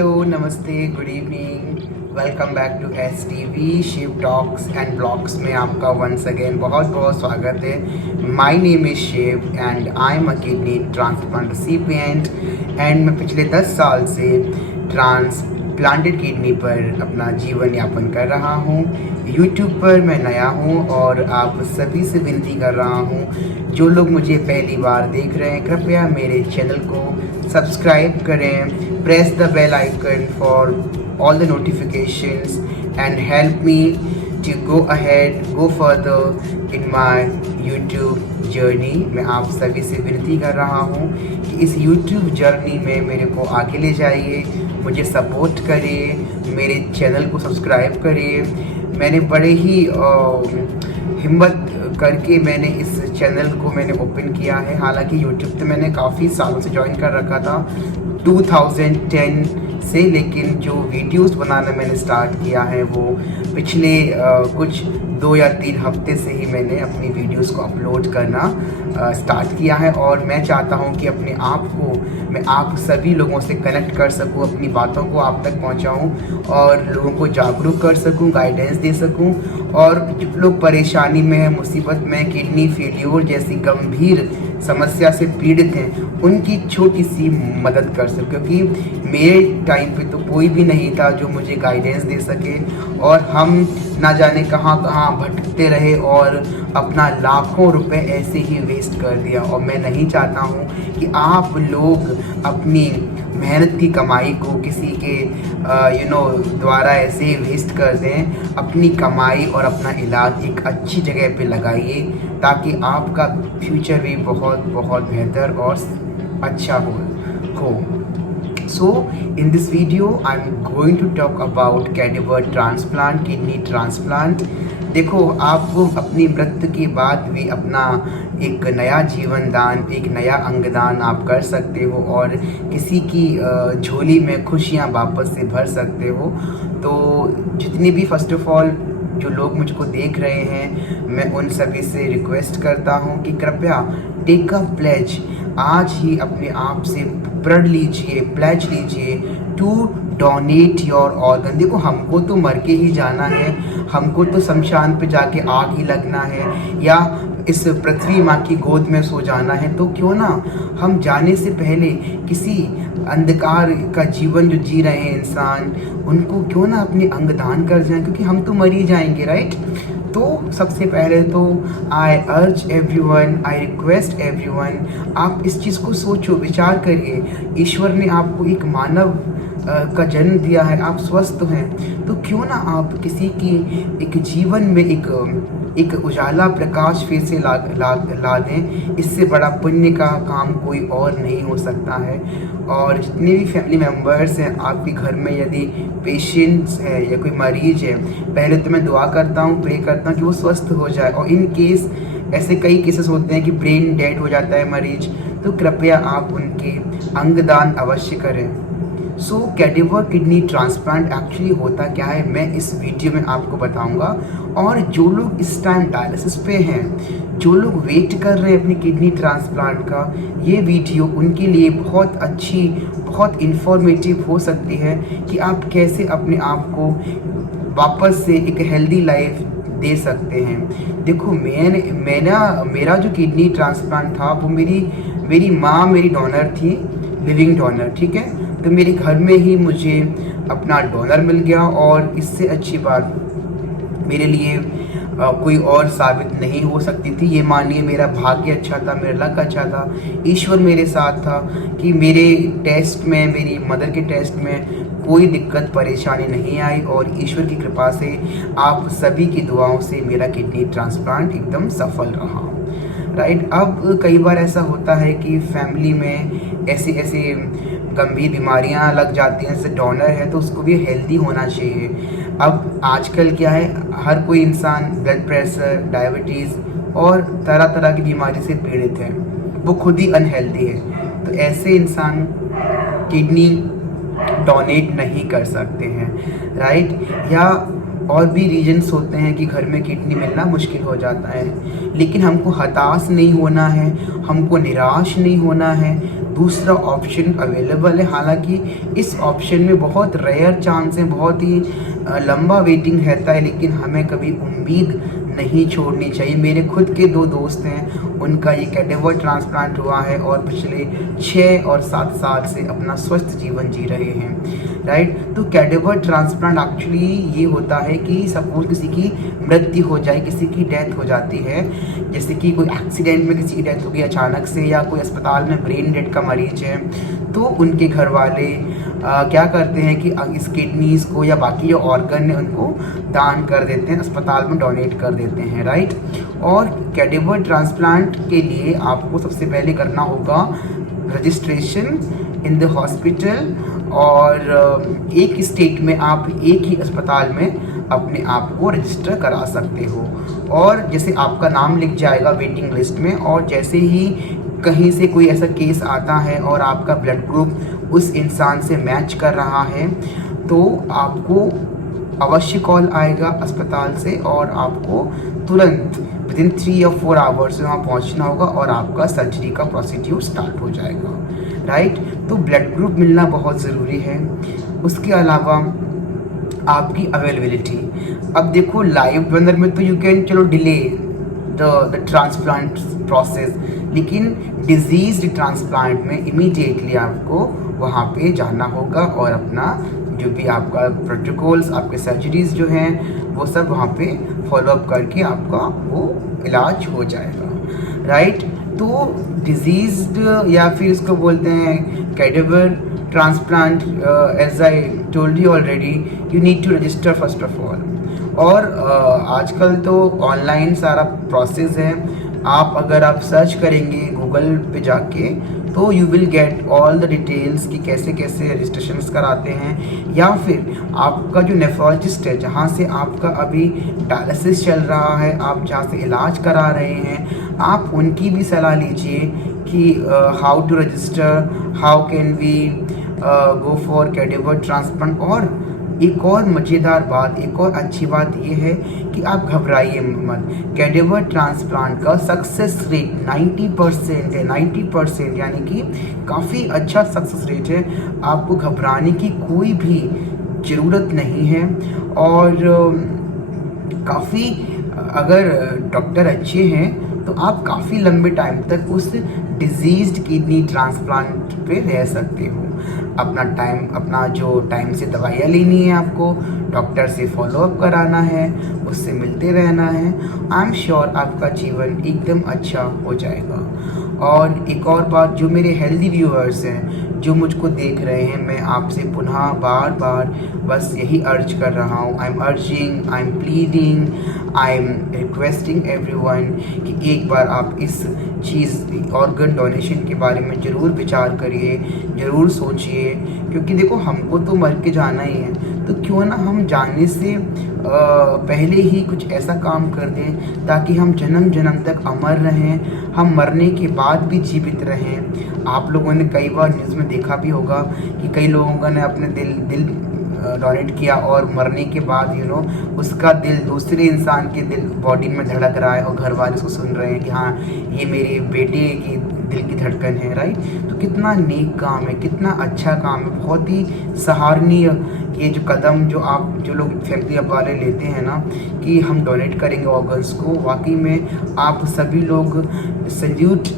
Hello, नमस्ते, good evening, welcome back to S T V Shiv talks and blogs में आपका once again बहुत बहुत स्वागत है। My name is Shiv and I am a kidney transplant recipient and मैं पिछले 10 साल से ट्रांसप्लांटेड किडनी पर अपना जीवन यापन कर रहा हूँ। यूट्यूब पर मैं नया हूँ और आप सभी से विनती कर रहा हूँ, जो लोग मुझे पहली बार देख रहे हैं कृपया मेरे चैनल को सब्सक्राइब करें, press the bell icon for all the notifications and help me to go further in my YouTube journey। मैं आप सभी से विनती कर रहा हूँ कि इस YouTube जर्नी में मेरे को आगे ले जाइए, मुझे सपोर्ट करिए, मेरे चैनल को सब्सक्राइब करिए। मैंने बड़े ही हिम्मत करके मैंने इस चैनल को मैंने ओपन किया है। हालांकि यूट्यूब पे मैंने काफ़ी सालों से ज्वाइन कर रखा था 2010 से, लेकिन जो वीडियोस बनाना मैंने स्टार्ट किया है वो पिछले कुछ 2 या 3 हफ्ते से ही मैंने अपनी वीडियोस को अपलोड करना स्टार्ट किया है। और मैं चाहता हूं कि अपने आप को मैं आप सभी लोगों से कनेक्ट कर सकूं, अपनी बातों को आप तक पहुंचाऊं और लोगों को जागरूक कर सकूं, गाइडेंस दे सकूं। और जो लोग परेशानी में हैं, मुसीबत में, किडनी फेल्योर जैसी गंभीर समस्या से पीड़ित हैं, उनकी छोटी सी मदद कर सकूं। क्योंकि मेरे टाइम पे तो कोई भी नहीं था जो मुझे गाइडेंस दे सके और हम ना जाने कहाँ कहाँ भटकते रहे और अपना लाखों रुपए ऐसे ही वेस्ट कर दिया। और मैं नहीं चाहता हूँ कि आप लोग अपनी मेहनत की कमाई को किसी के द्वारा ऐसे ही वेस्ट कर दें। अपनी कमाई और अपना इलाज एक अच्छी जगह पे लगाइए ताकि आपका फ्यूचर भी बहुत बहुत बेहतर और अच्छा हो। So in this video I'm going to talk about cadaver transplant, kidney transplant। देखो, आपको अपनी मृत्यु के बाद भी अपना एक नया जीवन दान, एक नया अंगदान आप कर सकते हो और किसी की झोली में खुशियाँ वापस से भर सकते हो। तो जितनी भी फर्स्ट ऑफ ऑल जो लोग मुझको देख रहे हैं, मैं उन सभी से रिक्वेस्ट करता हूं कि कृपया टेक अ प्लेज, आज ही अपने आप से प्रण लीजिए, प्लेज लीजिए टू डोनेट योर ऑर्गन। देखो, हमको तो मर के ही जाना है, हमको तो शमशान पे जाके आग ही लगना है या इस पृथ्वी माँ की गोद में सो जाना है। तो क्यों ना हम जाने से पहले किसी अंधकार का जीवन जो जी रहे हैं इंसान, उनको क्यों ना अपने अंगदान कर जाएं, क्योंकि हम तो मर ही जाएंगे, राइट। तो सबसे पहले तो आई अर्ज एवरीवन, आई रिक्वेस्ट एवरीवन, आप इस चीज़ को सोचो, विचार करिए। ईश्वर ने आपको एक मानव का जन्म दिया है, आप स्वस्थ हैं, तो क्यों ना आप किसी की एक जीवन में एक उजाला प्रकाश फिर से ला दें। इससे बड़ा पुण्य का काम कोई और नहीं हो सकता है। और जितने भी फैमिली मेम्बर्स हैं आपके घर में, यदि पेशेंट्स है या कोई मरीज है, पहले तो मैं दुआ करता हूँ, प्रे करता हूँ कि वो स्वस्थ हो जाए। और इन केस ऐसे कई केसेस होते हैं कि ब्रेन डेड हो जाता है मरीज, तो कृपया आप उनके अंगदान अवश्य करें। सो कैडेवर किडनी ट्रांसप्लांट एक्चुअली होता क्या है, मैं इस वीडियो में आपको बताऊंगा। और जो लोग इस टाइम डायलिसिस पे हैं, जो लोग वेट कर रहे हैं अपनी किडनी ट्रांसप्लांट का, ये वीडियो उनके लिए बहुत अच्छी, बहुत इंफॉर्मेटिव हो सकती है कि आप कैसे अपने आप को वापस से एक हेल्दी लाइफ दे सकते हैं। देखो, मेरा जो किडनी ट्रांसप्लांट था वो मेरी माँ मेरी डोनर थी, लिविंग डोनर, ठीक है। तो मेरे घर में ही मुझे अपना डोनर मिल गया और इससे अच्छी बात मेरे लिए कोई और साबित नहीं हो सकती थी। ये मानिए मेरा भाग्य अच्छा था, मेरा लक अच्छा था, ईश्वर मेरे साथ था कि मेरे टेस्ट में, मेरी मदर के टेस्ट में कोई दिक्कत परेशानी नहीं आई और ईश्वर की कृपा से, आप सभी की दुआओं से मेरा किडनी ट्रांसप्लांट एकदम सफल रहा, राइट। अब कई बार ऐसा होता है कि फैमिली में ऐसी गंभीर बीमारियां लग जाती हैं, जैसे डोनर है तो उसको भी हेल्दी होना चाहिए। अब आजकल क्या है, हर कोई इंसान ब्लड प्रेशर, डायबिटीज़ और तरह तरह की बीमारी से पीड़ित है, वो खुद ही अनहेल्दी है। तो ऐसे इंसान किडनी डोनेट नहीं कर सकते हैं, राइट। या और भी रीजन्स होते हैं कि घर में किडनी मिलना मुश्किल हो जाता है। लेकिन हमको हताश नहीं होना है, हमको निराश नहीं होना है। दूसरा ऑप्शन अवेलेबल है। हालांकि इस ऑप्शन में बहुत रेयर चांस है, बहुत ही लंबा वेटिंग रहता है, लेकिन हमें कभी उम्मीद नहीं छोड़नी चाहिए। मेरे खुद के 2 दोस्त हैं, उनका ये कैडेवर ट्रांसप्लांट हुआ है और पिछले 6 और 7 साल से अपना स्वस्थ जीवन जी रहे हैं, राइट। तो कैडेवर ट्रांसप्लांट एक्चुअली ये होता है कि सपोज किसी की मृत्यु हो जाए, किसी की डेथ हो जाती है, जैसे कि कोई एक्सीडेंट में किसी की डेथ हो गई अचानक से, या कोई अस्पताल में ब्रेन डेड का मरीज है, तो उनके घर वाले क्या करते हैं कि इस किडनीज को या बाकी जो ऑर्गन है उनको दान कर देते हैं, अस्पताल में डोनेट कर देते हैं, राइट। और कैडेवर ट्रांसप्लांट के लिए आपको सबसे पहले करना होगा रजिस्ट्रेशन इन द हॉस्पिटल, और एक स्टेट में आप एक ही अस्पताल में अपने आप को रजिस्टर करा सकते हो। और जैसे आपका नाम लिख जाएगा वेटिंग लिस्ट में, और जैसे ही कहीं से कोई ऐसा केस आता है और आपका ब्लड ग्रुप उस इंसान से मैच कर रहा है, तो आपको अवश्य कॉल आएगा अस्पताल से और आपको तुरंत विदिन 3 या 4 आवर्स से वहाँ पहुँचना होगा और आपका सर्जरी का प्रोसीड्यूर स्टार्ट हो जाएगा, राइट। तो ब्लड ग्रुप मिलना बहुत ज़रूरी है। उसके अलावा आपकी अवेलेबिलिटी, अब देखो लाइव डोनर में तो यू कैन चलो डिले द ट्रांसप्लांट प्रोसेस, लेकिन डिजीज ट्रांसप्लांट में इमीडिएटली आपको वहाँ पे जाना होगा और अपना जो भी आपका प्रोटोकॉल्स, आपके सर्जरीज जो हैं वो सब वहाँ पे फॉलोअप करके आपका वो इलाज हो जाएगा, राइट। तो डिजीज या फिर इसको बोलते हैं cadaver transplant, as I told you already, you need to register first of all. और आजकल तो ऑनलाइन सारा प्रोसेस है, अगर आप सर्च करेंगे गूगल पे जाके तो you will get all the details कि कैसे कैसे रजिस्ट्रेशंस कराते हैं, या फिर आपका जो नेफ्रोलॉजिस्ट है जहाँ से आपका अभी डायलिसिस चल रहा है, आप जहाँ से इलाज करा रहे हैं, आप उनकी भी सलाह लीजिए कि how to register, how can we go for cadaver transplant. और एक और मज़ेदार बात, एक और अच्छी बात ये है कि आप घबराइए मत। कैडेवर ट्रांसप्लांट का सक्सेस रेट 90% है, 90%, यानी कि काफ़ी अच्छा सक्सेस रेट है। आपको घबराने की कोई भी ज़रूरत नहीं है। और काफ़ी अगर डॉक्टर अच्छे हैं तो आप काफ़ी लंबे टाइम तक उस डिजीज्ड किडनी ट्रांसप्लांट पे रह सकते हो। अपना जो टाइम से दवाइयाँ लेनी है, आपको डॉक्टर से फॉलोअप कराना है, उससे मिलते रहना है, आई एम श्योर आपका जीवन एकदम अच्छा हो जाएगा। और एक और बात, जो मेरे हेल्दी व्यूअर्स हैं जो मुझको देख रहे हैं, मैं आपसे पुनः बार बार बस यही अर्ज कर रहा हूँ, I am urging, I am pleading, I am requesting everyone कि एक बार आप इस चीज़ ऑर्गन डोनेशन के बारे में ज़रूर विचार करिए, ज़रूर सोचिए। क्योंकि देखो हमको तो मर के जाना ही है, तो क्यों ना हम जाने से पहले ही कुछ ऐसा काम कर दें ताकि हम जन्म जन्म तक अमर रहें, हम मरने के बाद भी जीवित रहें। आप लोगों ने कई बार न्यूज़ में देखा भी होगा कि कई लोगों ने अपने दिल डोनेट किया और मरने के बाद उसका दिल दूसरे इंसान के दिल बॉडी में धड़क रहा है और घर वाले उसको सुन रहे हैं कि हाँ ये मेरे बेटे की दिल की धड़कन है, राइट। तो कितना नेक काम है, कितना अच्छा काम है, बहुत ही सराहनीय ये जो कदम जो लोग फैमिली वाले लेते हैं ना कि हम डोनेट करेंगे ऑर्गन्स को, वाकई में आप सभी लोग सल्यूट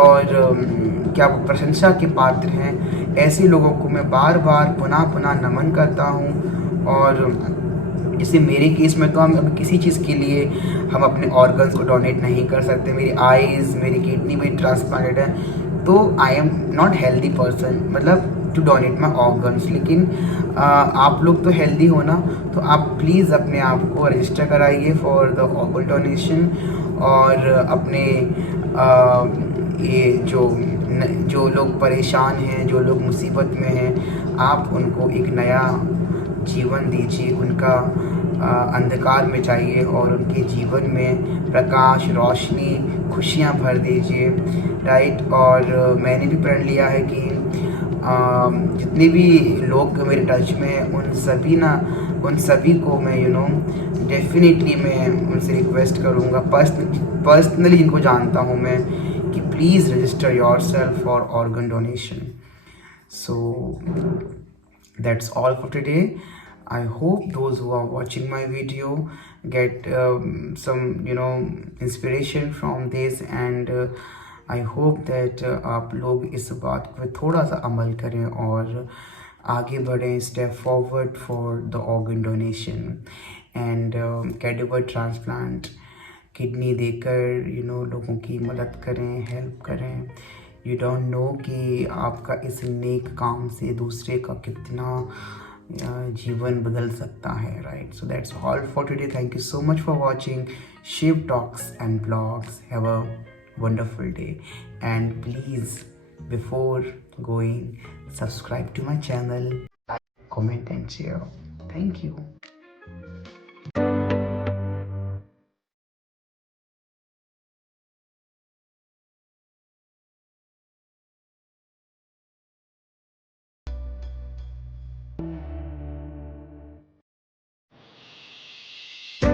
और क्या प्रशंसा के पात्र हैं। ऐसे लोगों को मैं बार बार पुनः नमन करता हूँ। और जैसे मेरे केस में तो हम किसी चीज़ के लिए हम अपने ऑर्गन्स को डोनेट नहीं कर सकते। मेरी आईज़, मेरी किडनी भी ट्रांसप्लांटेड है, तो I am not healthy person मतलब टू डोनेट माई ऑर्गन्स। लेकिन आप लोग तो हेल्दी हो ना, तो आप प्लीज़ अपने आप को रजिस्टर कराइए फॉर द ऑर्गन डोनेशन। और अपने ये जो लोग परेशान हैं, जो लोग मुसीबत में हैं, आप उनको एक नया जीवन दीजिए, उनका अंधकार मिटाइए और उनके जीवन में प्रकाश, रोशनी, खुशियाँ भर दीजिए, राइट। और मैंने भी प्रण लिया है कि जितने भी लोग मेरे टच में हैं उन सभी को मैं डेफिनेटली मैं उनसे रिक्वेस्ट करूँगा, पर्सनली जिनको जानता हूँ मैं, कि please register yourself for organ donation. So that's all for today. I hope those who are watching my video get some inspiration from this, and I hope that आप लोग इस बात पे थोड़ा सा अमल करें और आगे बढ़ें, step forward for the organ donation and cadaver transplant, kidney देकर लोगों की मदद करें, हेल्प करें. यू डोंट नो कि आपका इस नेक काम से दूसरे का कितना जीवन बदल सकता है, right? So that's all for today. Thank you so much for watching Shiv Talks and Vlogs. Have a wonderful day, and please, before going, subscribe to my channel, comment and share. Thank you.